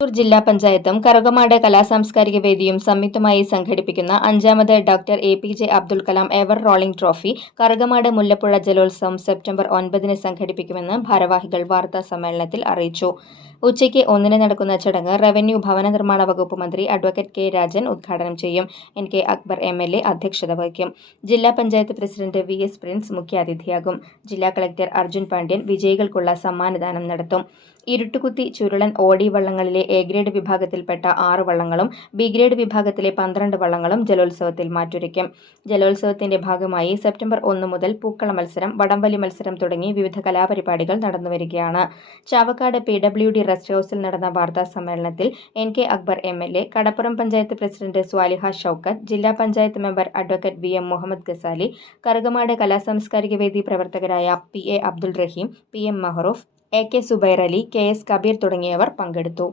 തൃശൂർ ജില്ലാ പഞ്ചായത്തും കറുകമാട് കലാസാംസ്കാരിക വേദിയും സംയുക്തമായി സംഘടിപ്പിക്കുന്ന അഞ്ചാമത് doctor A P J Abdul Kalam ever rolling trophy Karukamad Mullappuzha ജലോത്സവം സെപ്റ്റംബർ ഒൻപതിന് സംഘടിപ്പിക്കുമെന്ന് ഭാരവാഹികൾ വാർത്താ സമ്മേളനത്തിൽ അറിയിച്ചു. ഉച്ചയ്ക്ക് ഒന്നിന് നടക്കുന്ന ചടങ്ങ് റവന്യൂ ഭവന നിർമ്മാണ വകുപ്പ് മന്ത്രി അഡ്വക്കേറ്റ് കെ രാജൻ ഉദ്ഘാടനം ചെയ്യും. N K Akbar M L A അധ്യക്ഷത വഹിക്കും. ജില്ലാ panchayat president V S Prince മുഖ്യാതിഥിയാകും. ജില്ലാ കളക്ടർ അർജുൻ പാണ്ഡ്യൻ വിജയികൾക്കുള്ള സമ്മാനദാനം നടത്തും. ഇരുട്ടുകുത്തി ചുരുളൻ ഓടി വള്ളങ്ങളിലെ എ ഗ്രേഡ് വിഭാഗത്തിൽപ്പെട്ട ആറ് വള്ളങ്ങളും ബി ഗ്രേഡ് വിഭാഗത്തിലെ പന്ത്രണ്ട് വള്ളങ്ങളും ജലോത്സവത്തിൽ മാറ്റുരയ്ക്കും. ജലോത്സവത്തിന്റെ ഭാഗമായി സെപ്റ്റംബർ ഒന്ന് മുതൽ പൂക്കള മത്സരം വടംവലി മത്സരം തുടങ്ങി വിവിധ കലാപരിപാടികൾ നടന്നുവരികയാണ്. Chavakkad P W D rest ഹൌസിൽ നടന്ന വാർത്താ സമ്മേളനത്തിൽ N K Akbar M L A Kadappuram panchayat president Swaliha Shoukath ജില്ലാ panchayat member advocate V M Muhammad Ghazali Karukamad കലാസാംസ്കാരിക വേദി പ്രവർത്തകരായ P A Abdul Rahim P M Mahroof A K Subair Ali K S Kabeer തുടങ്ങിയവർ പങ്കെടുത്തു.